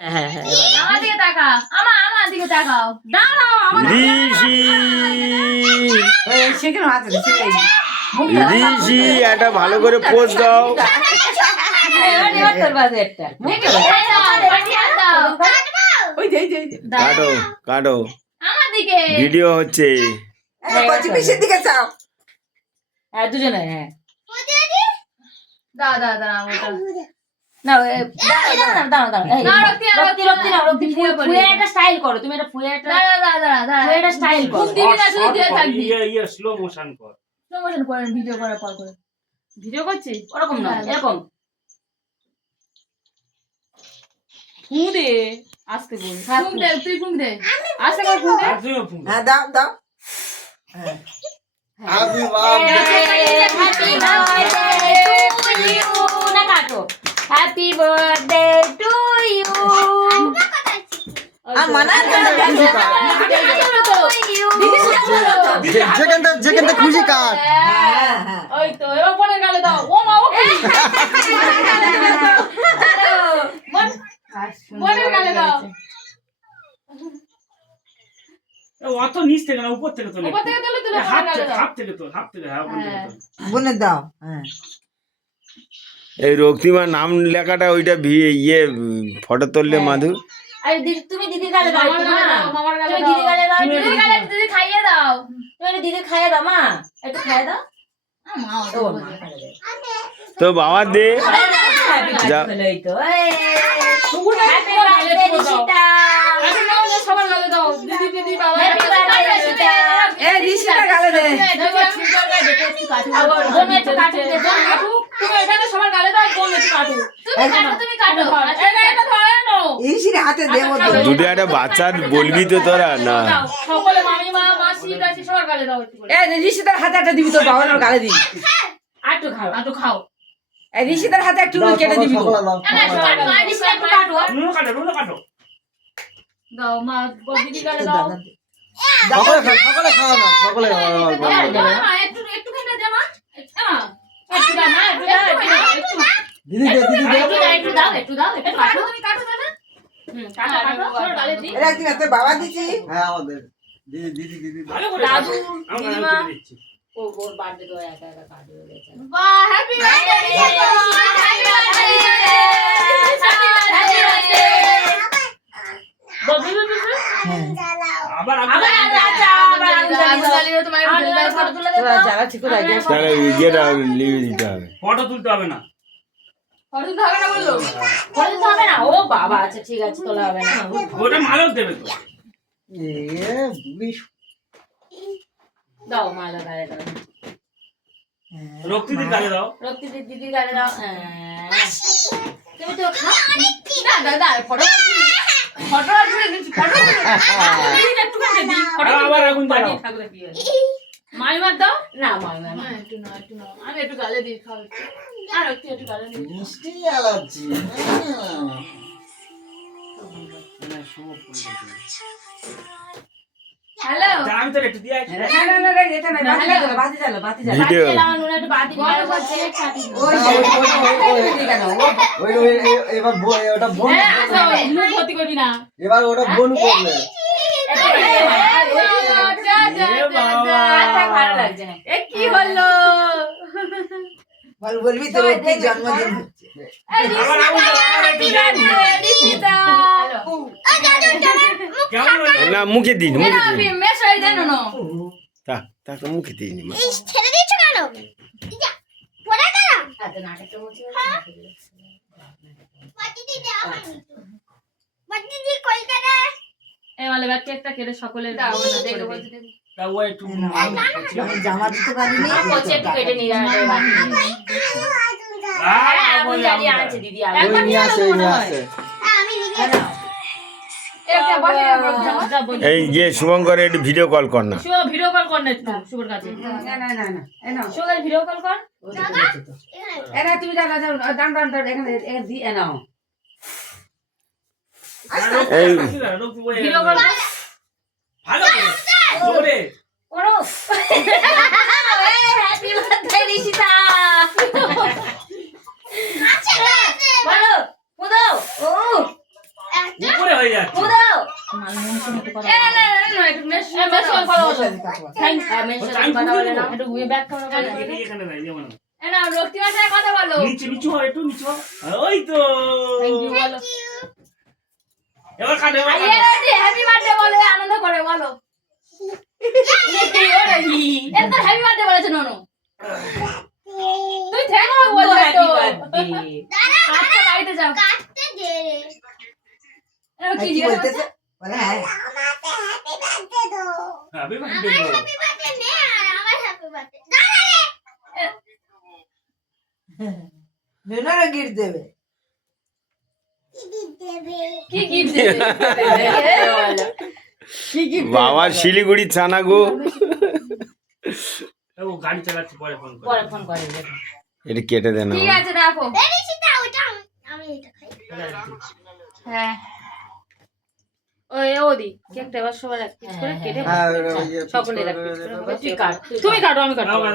হ্যাঁ হ্যাঁ আমার দিকে তাকাও, আমার দিকে তাকাও। দাঁড়াও আমার ঋষি সেখানে হাত দিচ্ছে ঋষি একটা ভালো করে পোজ দাও। এবার তোর বাজে একটা এই দাও, পাটি হাত দাও। ওই যে কাটো কাটো আমার দিকে। ভিডিও হচ্ছে। কচি পিসের দিকে চাও হ্যাঁ দুজনে হ্যাঁ দাও দাও দাও ওটা। না দাঁড়াও এই, না, রক্তি, রক্তি রক্তি না রক্তি ফুয়ে পড়ি। ফুয়ে একটা স্টাইল করো তুমি এটা ফুয়ে একটা দাঁড়া দাঁড়া দাঁড়া দাঁড়া। ফুয়ে একটা স্টাইল করো ফুল দিবি না, শুধু দিয়ে থাকবি। স্লো মোশন কর। স্লো মোশন করেন, ভিডিও করার পর করে। ভিডিও করছি ওরকম না এরকম ফু দে আস্তে বল ফুঁক দে, তুই ফুঁক দে। আস্তে করে ফু দে আর তুইও ফুঁক। হ্যাঁ দাও দাও happy happy birthday to you না কাটো হ্যাপি বার্থডে টু ইউ আর মানা যেখানটা খুশি কাট। হ্যাঁ হ্যাঁ ওই তো, এবার বোনের গালে দাও। ও মা, ও কি? বোনের গালে দাও। অত নিচ থেকে না উপর থেকে তোলে। উপর থেকে তুলে তুলে বোনের হাত গালে দাও। হাত থেকে তোল, হাত থেকে হ্যাঁ বোন থেকে হ্যাঁ। তোল। বোনের দাও হ্যাঁ এই রক্তিমার নাম লেখাটা ওইটা ফটো তুললে মাধু। আরে দিদি তুমি দিদি গালে দাও মামার গালে দাও, মামার গালে তুমি দাও। দিদি গালে দাও দিদির গালে দিদি খাইয়ে দাও। তুমি এটা দিদি খাইয়ে দাও মা একটু খাইয়ে দাও মা, ও ও তো মা বোঝে। তো বাবা দে যা। হলোই তো কুকুরটা হ্যাপি পুরো গালে বার্থডে পুরো দাও। ঋষিতা আরে নাও না, সবার গালে দাও। দিদি দিদি বাবা। Happy birthday, Rishita. এ ঋষিতার গালে দে আবার বোন একটু কাটুক দে বোন কাটুক তুমি এখানে সবার গালে দাও, বোন একটু কাটো। তুমি কাটো, তুমি কাটো। এটা ধরে নাও। ঋষির হাতে দেবো তো দুটো একটা বাচ্চার বলবি তো তোরা না। দাও, সকলে মামিমা, মাসি, টাসি সবার গালে দাও একটু করে। এ ঋষিতার হাতে একটা দিবি তোর বাবার গালে দিবি আর একটু খাও একটু খাও। এই ঋষিতার হাতে একটু কেটে দিবি তো না, একটু কাটো, আর একটু কাটো। নুনো কাটো, নুনো কাটো। দাও মা, দিদি গালে দাও। সকলে খাওয়া না সকলে মা, একটু একটু খেলে দে মা। একটু দাও, একটু দাও, একটু দাও। দিদি দে দিদি দে। একটু দাও একটু দাও একটু কাটো, কাটো তুমি কাটো দাদা। কাটো কাটো সবার গালে দিই। এর একদিন তোর বাবা দিছি হ্যাঁ আমাদের দিদি দিদি দিদি ভালো করে দাদু, কাটো। আমরা দিদিমা। কেটে দিচ্ছি। ও ওর বার্থডে তো একা একা কাটবে বলেছে বাহ, happy birthday happy birthday happy birthday. আবার আবার আচ্ছা আবার আগুন জ্বালিয়ে তোমার একটু জেল দাও। ফটো তুলে তোরা দাও যারা ঠিক করে আগে তাহলে ইয়েটা লিভে দিতে হবে। ফটো তুলতে হবে না। ফটো তুলতে হবে না বললো? ফটো তো হবে না ও বাবা আচ্ছা ঠিক আছে তোলা হবে না ওটা মালক দেবে তো। দাও মালা গায়ে দাও রক্তিদির কাজে দাও। রক্তি দিদি গায়ে দাও তুমি তো খাও না দাদা, ফটো ফটো তুলে দিচ্ছি, ফটো তুলে দিচ্ছি। একটু করে দিই, ফটো আবার আগুন জ্বালাও। ঠাকুরের কি আছে? মাইমার দাও। না মা না না, একটু নাও, একটু নাও। আমি একটু গালে দিই, খাও একটু। আর একটু গালে দিই। মিষ্টি অ্যালার্জি। হ্যালো। আমি তো একটু দিয়ে আসি। না না না না এটা না বাতি জ্বালো বাতি জ্বালো ভিডিও লাও নুন একটু বাতি বড় দিয়ে বলছে খাটি। ওই কেন এবার ওটা বোন হ্যাঁ, আসো, মুখ ভর্তি করবি না। এবার ওটা বোন করবে। আচ্ছা ভালো লাগছে না এ কি হলো? বল বলবি তোর কি জন্মদিন হচ্ছে আবার আগুন জ্বালাও, আবার একটু জ্বালাও। কেমন হয়েছে? না মুখে দিন মুখে দিন। মেশ হয়ে যায় না। তাকে মুখে দিন। আচ্ছা নাটকটা বলছি এই মালে ব্যাগ কেকটা কেটে সকলের দাও না, দেখো বলতে দেখো। তা ও একটু আমি জামা দিতে পারিনি কোচে একটু কেটে নিয়ে যাবে বাতি আগুন জ্বালিয়ে আনছে দিদি আগুন একবার নিয়ে আসো মনে হয়। একটা বসে যা বলি। এই যে শুভঙ্কর একটু ভিডিও কল কর না। শুভ ভিডিও কল কর না একটু শুভর কাছে। না না না না এ নাও শুভ ভিডিও কল কর। এ না তুমি যাও যাও দাম দাম দাম এখানে এখানে দি এ নাও এই ভিডিও কল কর। ভালো করে জোরে। ওরো হ্যাপি বার্থডে ঋষিতা বলো কোদো ও উপরে হয়ে যাচ্ছে ও দাও এ, না, না, না, না, একটু মেয়ের সঙ্গে কথা বলো। Thank you. মেয়ের ও, সাথে টাইম কথা পুরো বলে দেবো। নাও একটু ঘুরে back করো, এই, এখানে নাই, যেমন। এ নাও, রক্তিমার সাথে কথা বলো। নিচে নিচু হয় একটু নিচু হয়। ওই তো Thank you বলো। এবার কাটে এবার আর কাটে। এর মধ্যে happy birthday বলে আনন্দ করে বলো। এর তো happy birthday বলেছে ননু। তুই thank you বললে তো। আচ্ছা, বাড়িতে যাও। এবার কি জিজ্ঞাসা করছে? Happy birthday বলো। গিফট দেবে কি gift দেবে? বাবা শিলিগুড়ি ছানা গো ও গাড়ি চালাচ্ছে পরে ফোন করে পরে ফোন করে দেখো এটা কেটে দেন ঠিক আছে, রাখো। হ্যাঁ। ওদি কেকটা এবার সবার এক পিস করে কেটে সকলে এক পিস করে তুই কাট তুমি কাটো, আমি কাটো।